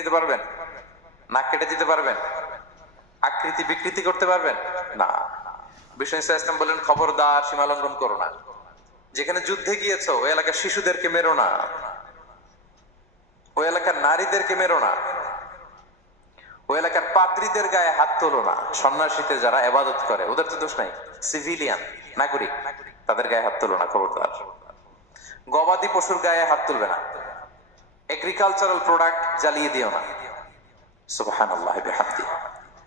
দিতে পারবেন? নাক কেটে দিতে পারবেন? আকৃতি বিকৃতি করতে পারবেন না। বিষ্ণু ইসলাম বললেন, খবরদার সীমা লঙ্ঘন করো না। যেখানে যুদ্ধে গিয়েছো ওই এলাকার শিশুদেরকে মেরো না, ওই এলাকার নারীদেরকে মেরো না, ওই এলাকার পাদ্রীদের গায়ে হাত তোলো না। সন্ন্যাসীতে যারা ইবাদত করে ওদের তো দোষ নাই, সিভিলিয়ান নাগরিক, তাদের গায়ে হাত তোলো না, খবরদার। গবাদি পশুর গায়ে হাত তুলবে না, এগ্রিকালচারাল প্রোডাক্ট জ্বালিয়ে দিও না। সুবহানাল্লাহ বিহামদি।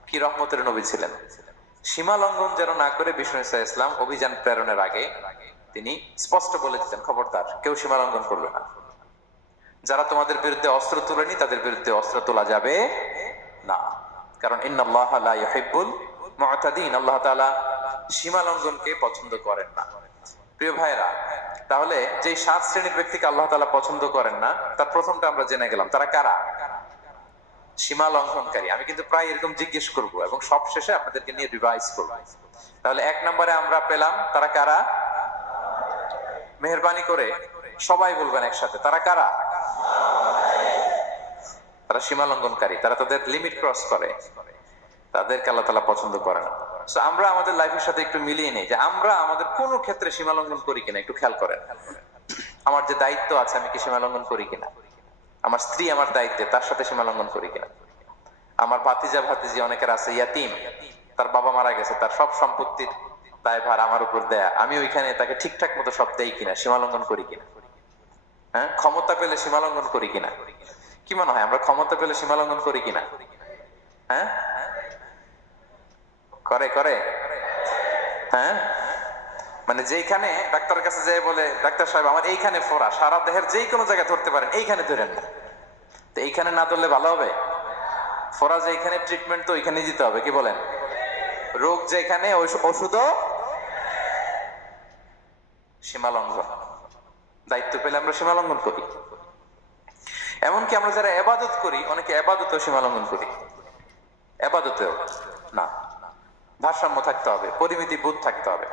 কি রহমতের নবী ছিলেন। সীমা লঙ্ঘন যেন না করে বিষ্ণু ইসলাম অভিযান প্রেরণের আগে তিনি স্পষ্ট বলে দিতেন, খবরদার কেউ সীমা লঙ্ঘন করবে না। যারা তোমাদের বিরুদ্ধে অস্ত্র তুলেনি তাদের বিরুদ্ধে অস্ত্র তোলা যাবে না, কারণ ইন্নাল্লাহ লা ইউহিব্বুল মু'তাদিন, আল্লাহ তাআলা সীমা লঙ্ঘনকে পছন্দ করেন না। প্রিয় ভাইরা, তাহলে যে 7 শ্রেণীর ব্যক্তিকে আল্লাহ তাআলা পছন্দ করেন না তার প্রথমটা আমরা জেনে গেলাম, তারা কারা? সীমা লঙ্ঘনকারী। আমি কিন্তু প্রায় এরকম জিজ্ঞেস করব এবং সব শেষে আপনাদেরকে নিয়ে রিভাইজ করব। তাহলে 1 নম্বরে আমরা পেলাম তারা কারা? মেহেরবানি করে সবাই বলবেন একসাথে, তারা কারা? তারা সীমা লঙ্ঘনকারী, তারা তাদের লিমিট ক্রস করে, তাদেরকে আল্লাহ তাআলা পছন্দ করে না। সো আমরা আমাদের লাইফের সাথে একটু মিলিয়ে নেই যে আমরা আমাদের কোন ক্ষেত্রে সীমা লঙ্ঘন করি কিনা একটু খেয়াল করেন। আমার যে দায়িত্ব আছে আমি কি সীমা লঙ্ঘন করি কিনা? আমার স্ত্রী আমার দায়িত্বে, তার সাথে সীমা লঙ্ঘন করি কিনা? আমার ভাতিজা ভাতিজি অনেকের আছে ইয়াতিম, তার বাবা মারা গেছে, তার সব সম্পত্তির দায়ভার আমার উপর দেয়া, আমি ওইখানে তাকে ঠিকঠাক মতো সব দেই কিনা, সীমা লঙ্ঘন করি কিনা? হ্যাঁ, ক্ষমতা পেলে সীমা লঙ্ঘন করি কিনা? কি মনে হয় আমরা ক্ষমতা পেলে সীমা লঙ্ঘন করি কিনা? হ্যাঁ, করে করে হ্যাঁ, মানে যেখানে ডাক্তারের কাছে যেয়ে বলে, ডাক্তার সাহেব আমার এইখানে ফোড়া, সারা দেহের যেই কোনো জায়গায় ধরতে পারেন, এইখানে ধরেন না। তো এইখানে না ধরলে ভালো হবে? ফোড়া যেখানে, ট্রিটমেন্ট তো ওইখানে দিতে হবে, কি বলেন? রোগ যেখানে ওষুধও সীমা লঙ্ঘন। দায়িত্ব পেলে আমরা সীমা লঙ্ঘন করি। এমনকি আমরা যারা ইবাদত করি, অনেকে ইবাদতেও সীমা লঙ্ঘন করি। ইবাদতেও না, ভারসাম্য থাকতে হবে, পরিমিতি বোধ থাকতে হবে।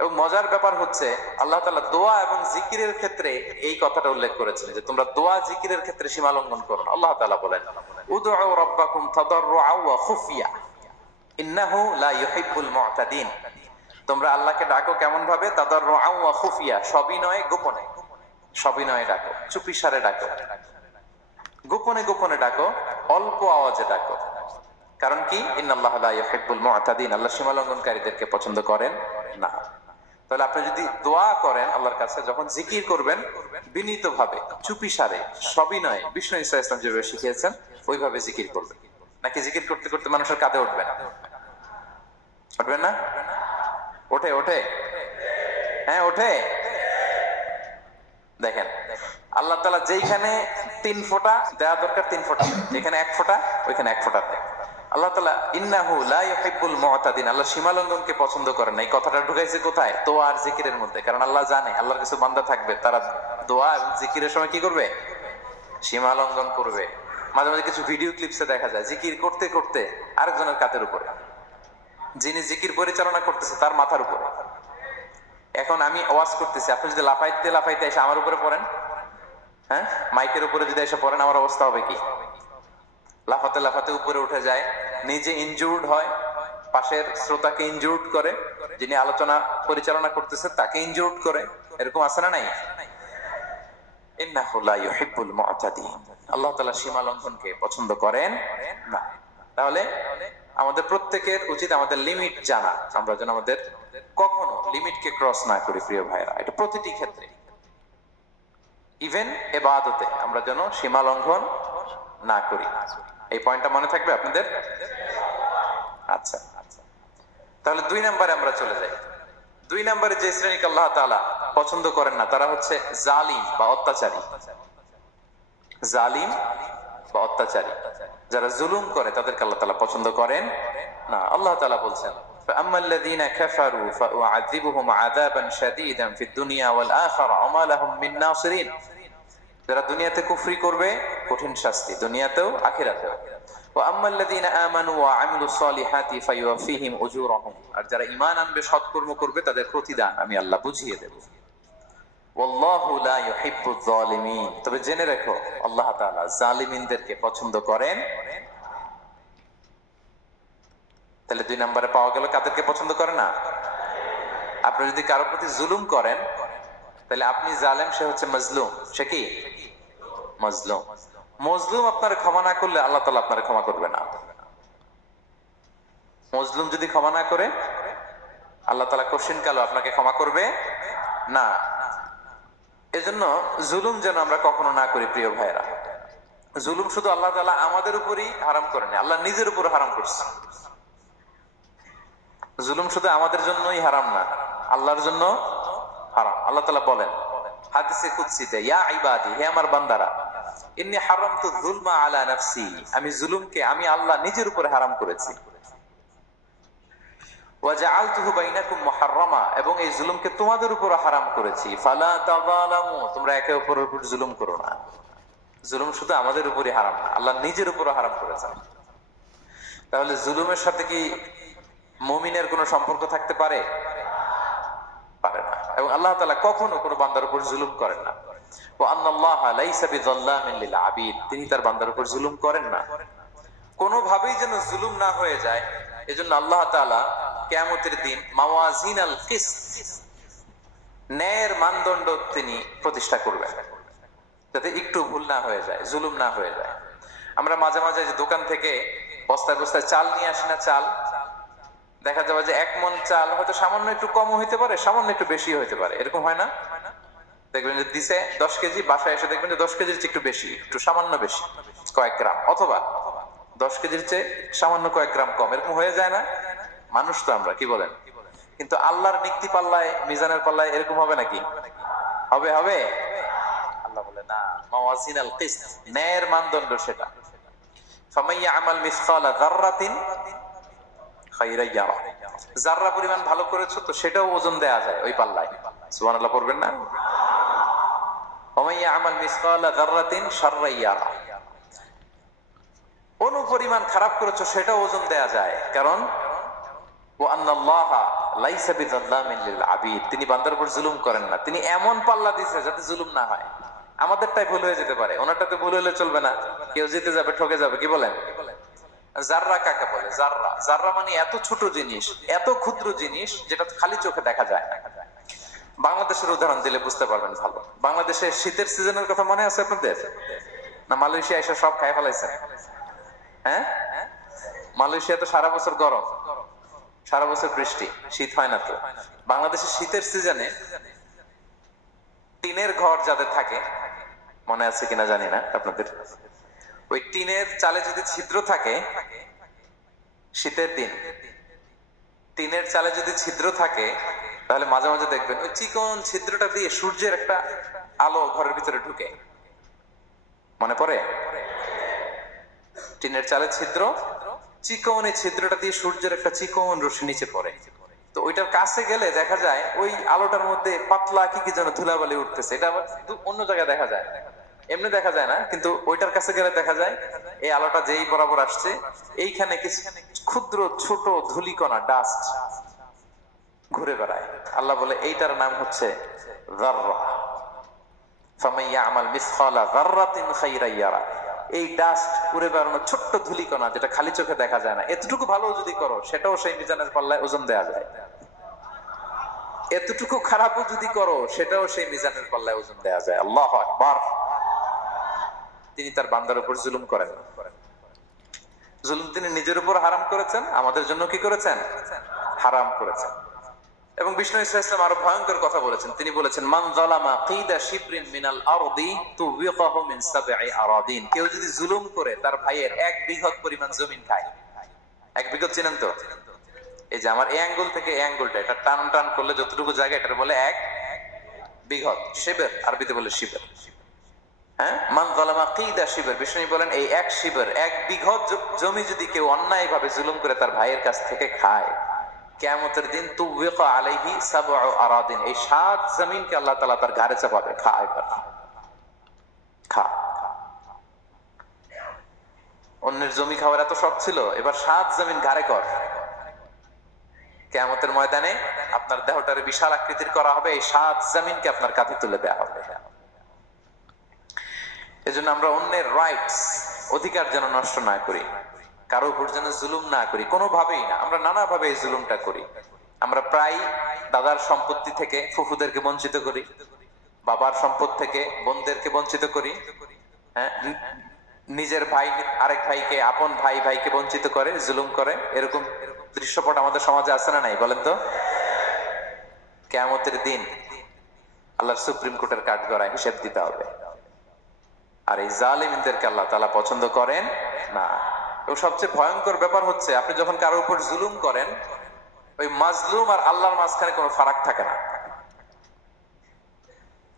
এবং মজার ব্যাপার হচ্ছে আল্লাহ তাআলা দোয়া এবং জিকিরের ক্ষেত্রে এই কথাটা উল্লেখ করেছেন যে তোমরা দোয়া জিকিরের ক্ষেত্রে সীমা লঙ্ঘন করো না। আল্লাহ তাআলা বলেন, উদউ রাব্বাকুম তাদাররুআ ওয়া খুফিয়া ইন্নাহু লা ইউহিব্বুল মু'তাদিন। তোমরা আল্লাহকে ডাকো কেমন ভাবে? তাদাররুআ ওয়া খুফিয়া, সবিনয়ে গোপনে, সবিনয়ে ডাকো, চুপিসারে ডাকো, গোপনে গোপনে ডাকো, অল্প আওয়াজে ডাকো। কারণ কি? ইন্নাল্লাহ লা ইউহিব্বুল মু'তাদিন, আল্লাহ সীমা লঙ্ঘনকারীদেরকে পছন্দ করেন না। তাহলে আপনি যদি দোয়া করেন আল্লাহর কাছে, যখন জিকির করবেন বিনীতভাবে, চুপিসারে, সবিনয়ে, বিষ্ণু ইসা ইসলাম যেভাবে শিখিয়েছেন ওইভাবে জিকির করবেন। নাকি জিকির করতে করতে মানুষের কাঁধে উঠবে না? উঠবেন না? ওঠে ওঠে, হ্যাঁ ওঠে। দেখেন আল্লাহ তাআলা যেইখানে 3 ফোঁটা দেওয়া দরকার 3 ফোঁটা, যেখানে 1 ফোঁটা ওইখানে 1 ফোঁটা দেয়। আল্লাহ তাআলা ইন্নাহু লা ইউহিব্বুল মু'তাদিন, আল্লাহ সীমা লঙ্ঘনকে পছন্দ করেন না। এই কথাটা ঢুকাইছে কোথায়? দোয়া আর জিকিরের মধ্যে। কারণ আল্লাহ জানে আল্লাহর কিছু বান্দা থাকবে তারা দোয়া এবং জিকিরের সময় কি করবে? সীমা লঙ্ঘন করবে। মাঝে মাঝে কিছু ভিডিও ক্লিপসে দেখা যায় জিকির করতে করতে আরেকজনের কাঁধের উপরে, যিনি জিকির পরিচালনা করতেছে তার মাথার উপরে। এখন আমি ওয়াজ করতেছি, আপনি যদি লাফাইতে লাফাইতে এসে আমার উপরে পড়েন, হ্যাঁ, মাইকের উপরে যদি এসে পড়েন, আমার অবস্থা হবে কি? লাফাতে লাফাতে উপরে উঠে যায়, নিজে ইনজুর্ড হয়, পাশের শ্রোতাকে ইনজুর্ড করে, যিনি আলোচনা পরিচালনা করতেছে তাকে ইনজুর্ড করে। এরকম আছে না নাই? ইন্নাহু লা ইউহিব্বুল মু'তাদিন, আল্লাহ তাআলা সীমা লঙ্ঘনকে পছন্দ করেন না। তাহলে আমাদের প্রত্যেকের উচিত আমাদের লিমিট জানা, আমরা যেন আমাদের কখনো লিমিটকে ক্রস না করি। প্রিয় ভাইরা, এটা প্রতিটি ক্ষেত্রে, ইভেন ইবাদতে আমরা যেন সীমা লঙ্ঘন না করি। এই পয়েন্টটা মনে থাকবে আপনাদের? আচ্ছা, তাহলে 2 নম্বরে আমরা চলে যাই। 2 নম্বরে যে শ্রেণীকে আল্লাহ তাআলা পছন্দ করেন না তারা হচ্ছে জালিম বা অত্যাচারী। জালিম বা অত্যাচারী, যারা জুলুম করে তাদেরকে আল্লাহ তাআলা পছন্দ করেন না। আল্লাহ তাআলা বলছেন, فأما الذين كفروا فأعذبهم عذابا شديدا في الدنيا والآخرة وما لهم من ناصرين। যারা দুনিয়াতে কুফরি করবে কঠিন শাস্তি দুনিয়াতেও আখিরাতেও। وأما الذين آمنوا وعملوا الصالحات فيوفيهم أجورهم, আর যারা ঈমান আনবে সৎকর্ম করবে তাদের প্রতিদান আমি আল্লাহ বুঝিয়ে দেব। ওয়াল্লাহু লা ইউহিব্বুয যালিমিন, তবে জেনে রেখো আল্লাহ তাআলা জালিমিনদেরকে পছন্দ করেন। তাহলে 2 নম্বরে পাওয়া গেল কাদেরকে পছন্দ করে না। আপনি যদি কারো প্রতি জুলুম করেন তাহলে আপনি জালেম, সে হচ্ছে মাজলুম। সে কি মাজলুম। মজলুম আপনার ক্ষমা না করলে আল্লাহ তাআলা আপনার ক্ষমা করবে না। মজলুম যদি ক্ষমা না করে আল্লাহ তাআলা কঠিন কালো আপনাকে ক্ষমা করবে না। এজন্য জুলুম যেন আমরা কখনো না করি প্রিয় ভাইরা। জুলুম শুধু আল্লাহ তাআলা আমাদের উপরই হারাম করেনি, আল্লাহ নিজের উপর হারাম করছে। জুলুম শুধু আমাদের জন্যই হারাম না, আল্লাহর জন্য হারাম। আল্লাহ তাআলা বলেন হাদিসে কুদসিতে, ইয়া ইবাদি, হে আমার বান্দারা, ইন্নী হারামতু যুলমা আলা নাফসি, আমি জুলুমকে আমি আল্লাহ নিজের উপরে হারাম করেছি। ওয়া জাআলতুহু বাইনাকুম মুহাররামা, এবং এই জুলুমকে তোমাদের উপর হারাম করেছি। ফালা তাযালামু, তোমরা একে অপরের উপর জুলুম করো না। জুলুম শুধু আমাদের উপরই হারাম না, আল্লাহ নিজের উপর হারাম করেছেন। তাহলে জুলুমের সাথে কি মুমিনের কোনো সম্পর্ক থাকতে পারে? পারে না। এবং আল্লাহ তাআলা কখনো কোনো বান্দার উপর জুলুম করেন না। ওয়া আন্নাল্লাহা লাইসা বিযাল্লামিন লিল আবিদ, তিনি তার বান্দার উপর জুলুম করেন না। কোনোভাবেই যেন জুলুম না হয়ে যায়, এজন্য আল্লাহ তাআলা কিয়ামতের দিন মাওয়াজিনাল কিসত, ন্যায়ের মানদণ্ড তিনি প্রতিষ্ঠা করবেন, যাতে একটু ভুল না হয়ে যায়, জুলুম না হয়ে যায়। আমরা মাঝে মাঝে যে দোকান থেকে বস্তায় বস্তায় চাল নিয়ে আসি না, চাল দেখা যাবে যে 1 মণ চাল হয়তো সামান্য একটু কম হইতে পারে, সামান্য একটু বেশি হইতে পারে, এরকম হয় না? দেখবেন যে দিছে 10 কেজি, বাসায় এসে দেখবেন যে 10 কেজির চেয়ে একটু বেশি, একটু সামান্য বেশি কয়েক গ্রাম, অথবা 10 কেজির চেয়ে সামান্য কয়েক গ্রাম কম, এরকম হয়ে যায় না? মানুষ তো আমরা, কি বলেন? কিন্তু আল্লাহর নিক্তি পাল্লায়, মিজানের পাল্লায় এরকম হবে নাকি? হবে? হবে? আল্লাহ বলে না, মাওয়াজিনাল কিসত, ন্যায়ের মানদণ্ড সেটা। ফামাইয়া আমাল মিসকালা যাররাতিন খায়রান ইয়ারা, যাররা পরিমাণ ভালো করেছো তো সেটাও ওজন দেয়া যায় ওই পাল্লায়। সুবহানাল্লাহ পড়বেন না? ফামাইয়া আমাল মিসকালা যাররাতিন শাররান ইয়ারা, অনুপরিমাণ খারাপ করেছো সেটাও ওজন দেয়া যায়, কারণ ওয়া আন্নাল্লাহা লাইসা বিযাল্লামিন লিল আবিদ, তিনি বান্দার উপর জুলুম করেন না। তিনি এমন পাল্লা দিয়েছে যাতে জুলুম না হয়। আমাদেরটাই ভুল হয়ে যেতে পারে, ওনারটাতে ভুল হলে চলবে না, কেউ জিতে যাবে, ঠকে যাবে, কি বলেন? জাররা কাকে বলে? জাররা, জাররা মানে এত ছোট জিনিস, এত ক্ষুদ্র জিনিস যেটা খালি চোখে দেখা যায় না। বাংলাদেশের উদাহরণ দিলে বুঝতে পারবেন ভালো। বাংলাদেশের শীতের সিজনের কথা মনে আছে আপনাদের? না মালয়েশিয়া এসে সব খাই ফেলাইছেন? হ্যাঁ, মালয়েশিয়া তো সারা বছর গরম, সারা বছর বৃষ্টি, শীত হয় না তো। বাংলাদেশের শীতের সিজনে টিনের ঘর যাদের থাকে, মনে আছে কিনা জানি না আপনাদের, ওই টিনের চালে যদি ছিদ্র থাকে, শীতের দিন টিনের চালে যদি ছিদ্র থাকে, তাহলে মাঝে মাঝে দেখবেন ওই চিকন ছিদ্রটা দিয়ে সূর্যের একটা আলো ঘরের ভিতরে ঢুকে। মনে পড়ে? টিনের চালে ছিদ্র, চিকন এই ছিদ্রটা দিয়ে সূর্যের একটা চিকন রশ্মি নিচে পড়ে। তো ওইটার কাছে গেলে দেখা যায় ওই আলোটার মধ্যে পাতলা কি কি যেন ধুলাবালি উঠতেছে। এটা আবার অন্য জায়গায় দেখা যায়, এমনি দেখা যায় না, কিন্তু ওইটার কাছে গেলে দেখা যায় এই আলোটা যেই বরাবর আসছে, এইখানে কিছু ক্ষুদ্র ছোট ধূলিকণা, ডাস্ট ঘুরে বেড়ায়। আল্লাহ বলে এইটার নাম হচ্ছে যাররা। ফামাইয়া আমাল মিসকালা যাররাতিন খায়রান ইয়ারা, এই ডাস্ট উড়ে বেড়ানো ছোট্ট ধূলিকণা যেটা খালি চোখে দেখা যায় না, এতটুকু ভালো যদি করো সেটাও সেই মিজানের পাল্লায় ওজন দেয়া যায়। এতটুকু খারাপও যদি করো সেটাও সেই মিজানের পাল্লায় ওজন দেয়া যায়। আল্লাহু আকবার। তিনি তার বান্দার উপর জুলুম করেন না। জুলুম তিনি নিজের উপর হারাম করেছেন, আমাদের জন্য কি করেছেন? হারাম করেছেন। এবং বিষ্ণু ইসলাম আরো ভয়ঙ্কর কথা বলেছেন। তিনি বলেছেন, মান যালামা কিদা শিবরিন মিনাল আরদি তুবিকাহু মিন সাবঈ আরাদিন, কেউ যদি জুলুম করে তার ভাইয়ের 1 বিঘত পরিমাণ জমি খায়। 1 বিঘত চিনেন তো? এই যে আমার এই আঙ্গুল থেকে এই আঙ্গুলটা, এটা টান টান করলে যতটুকু জায়গা, এটা বলে 1 বিঘত। শিবের আরবিতে বলে শিবের। হ্যাঁ, মান যালামা কিদা শিবর, বিষ্ণু বলেন এই 1 শিবর, 1 বিঘত জমি যদি কেউ অন্যায় ভাবে জুলুম করে তার ভাইয়ের কাছ থেকে খায়, কিয়ামতের দিন তুবিকা আলাইহি সাবউ আরাদিন, এই 7 জমিনকে আল্লাহ তাআলা তার ঘাড়ে চাপাবে। খা এবার, খা। অন্যের জমি খাওয়ার এত শখ ছিল, এবার 7 জমিন ঘাড়ে কর। কিয়ামতের ময়দানে আপনার দেহটারে বিশাল আকৃতির করা হবে, এই 7 জমিনকে আপনার কাঁধে তুলে দেওয়া হবে। এজন্য আমরা অন্যের রাইটস, অধিকার যেন নষ্ট না করি, কারো উপর যেন জুলুম না করি, কোনোভাবেই না। আমরা নানাভাবে এই জুলুমটা করি। আমরা প্রায় দাদার সম্পত্তি থেকে ফুফুদেরকে বঞ্চিত করি, বাবার সম্পদ থেকে বোনদেরকে বঞ্চিত করি। হ্যাঁ, নিজের ভাই আরেক ভাইকে, আপন ভাই ভাইকে বঞ্চিত করে, জুলুম করে। এরকম দৃশ্যপট আমাদের সমাজে আছে না নাই বলেন তো? কিয়ামতের দিন আল্লাহর সুপ্রিম কোর্টের কাঠগড়ায় হিসেব দিতে হবে। আর এই জালিমদেরকে আল্লাহ তাআলা পছন্দ করেন না। এবং সবচেয়ে ভয়ঙ্কর ব্যাপার হচ্ছে, আপনি যখন কারোর উপর জুলুম করেন, ওই মাজলুম আর আল্লাহর মাঝখানে কোনো ফারাক থাকে না।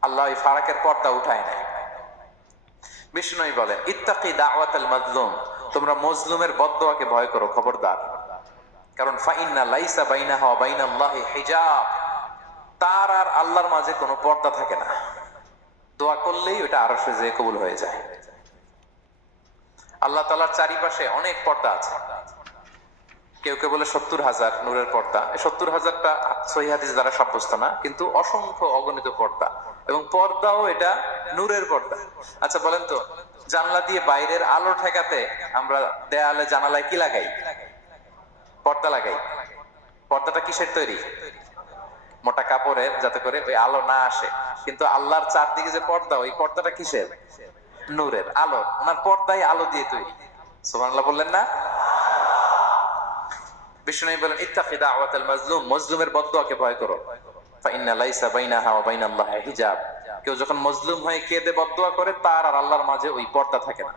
আল্লাহ ওই ফারাকের পর্দা উঠায় নাই। বিষ্ণু বলেন, ইত্তাকি দাওয়াতাল মাজলুম, তোমরা মজলুমের বদদোয়াকে ভয় করো, খবরদার। কারণ ফাইন্না লাইসা বাইনাহা ওয়া বাইনাল্লাহি হিজাব, তার আর আল্লাহর মাঝে কোনো পর্দা থাকে না। দোয়া করলেই ওটা আরশে যেয়ে কবুল হয়ে যায়। আল্লাহ তাআলার চারিপাশে অনেক পর্দা আছে। কেউ কেউ বলে 70,000 নূরের পর্দা। 70,000টা সহিহ হাদিস দ্বারা সাব্যস্ত না, কিন্তু অসংখ্য অগণিত পর্দা, এবং পর্দাও এটা নূরের পর্দা। আচ্ছা বলেন তো, জানলা দিয়ে বাইরের আলো ঠেকাতে আমরা দেয়ালে জানালায় কি লাগাই? পর্দা লাগাই। পর্দাটা কিসের তৈরি? মোটা কাপড়ের, যাতে করে ওই আলো না আসে। কিন্তু আল্লাহর চারদিকে যে পর্দা, ওই পর্দাটা কিসের? নূরের, আলো। ওনার পর্দাই আলো দিয়ে তৈরি। সুবহানাল্লাহ বললেন না? বিষ্ণু বলেন, ইত্তাকি দাওয়াতাল মাজলুম, মজলুমের বদদোয়াকে ভয় করো। ফাইন্না লাইসা বাইনাহা ওয়া বাইনাল্লাহি হিজাব, কেউ যখন মজলুম হয়ে কেঁদে বদদোয়া করে, তার আর আল্লাহর মাঝে ওই পর্দা থাকে না।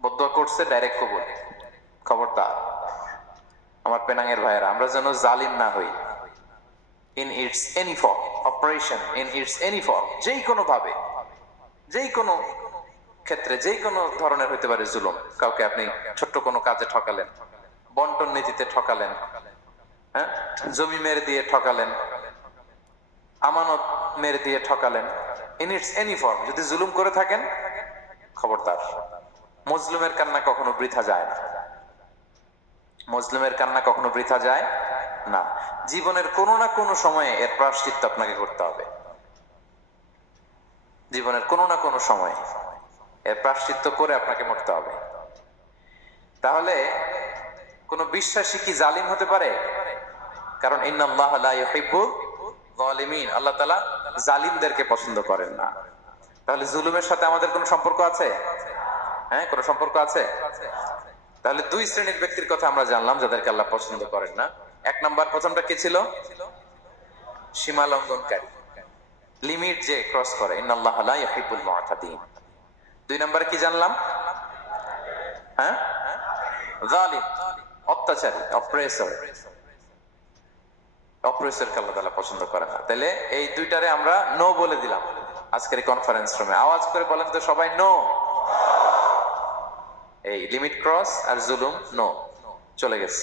বদদোয়া করছে, ডাইরেক্ট কবুল। খবরদার আমার পেনাঙ্গের ভাইয়েরা, আমরা যেন জালিম না হই। In it's any form, operation in it's any form, যেই কোনো ভাবে, যেই কোনো ক্ষেত্রে, যেই কোনো ধরনের হইতে পারে জুলুম। কাউকে আপনি ছোট্ট কোনো কাজে ঠকালেন, বন্টন নীতিতে ঠকালেন, হ্যাঁ, জমি মেরে দিয়ে ঠকালেন, আমানত মেরে দিয়ে ঠকালেন, ইন ইটস এনি ফর্ম যদি জুলুম করে থাকেন, খবরদার। মজলুমের কান্না কখনো বৃথা যায় না। মজলুমের কান্না কখনো বৃথা যায় না। জীবনের কোনো না কোনো সময়ে এর প্রায়শ্চিত্ত আপনাকে করতে হবে। জীবনের কোনো না কোনো সময়ে এর প্রায়শ্চিত্ত করে আপনাকে মরতে হবে। তাহলে কোন বিশ্বাসী কি জালিম হতে পারে? কারণ ইন্নাল্লাহা লা ইউহিব্বুল যালিমিন, আল্লাহ তাআলা জালিমদেরকে পছন্দ করেন না। তাহলে জুলুমের সাথে আমাদের কোনো সম্পর্ক আছে? হ্যাঁ, কোনো সম্পর্ক আছে। তাহলে দুই শ্রেণীর ব্যক্তির কথা আমরা জানলাম যাদেরকে আল্লাহ পছন্দ করেন না। এক নাম্বার, প্রথমটা কি ছিল? সীমা লঙ্ঘনকারী, লিমিট যে ক্রস করে, ইন্নাল্লাহা লা ইউহিব্বুল মুআতাদিন। দুই নাম্বারে কি জানলাম? হ্যাঁ, জালিম, অত্যাচারী, অপ্রেসর। অপ্রেসরকে আল্লাহ তাআলা পছন্দ করে না। তাহলে এই দুইটারে আমরা নো বলে দিলাম আজকের কনফারেন্স রুমে। আওয়াজ করে বলেন তো সবাই, নো। এই লিমিট ক্রস আর জুলুম, নো, চলে গেছে।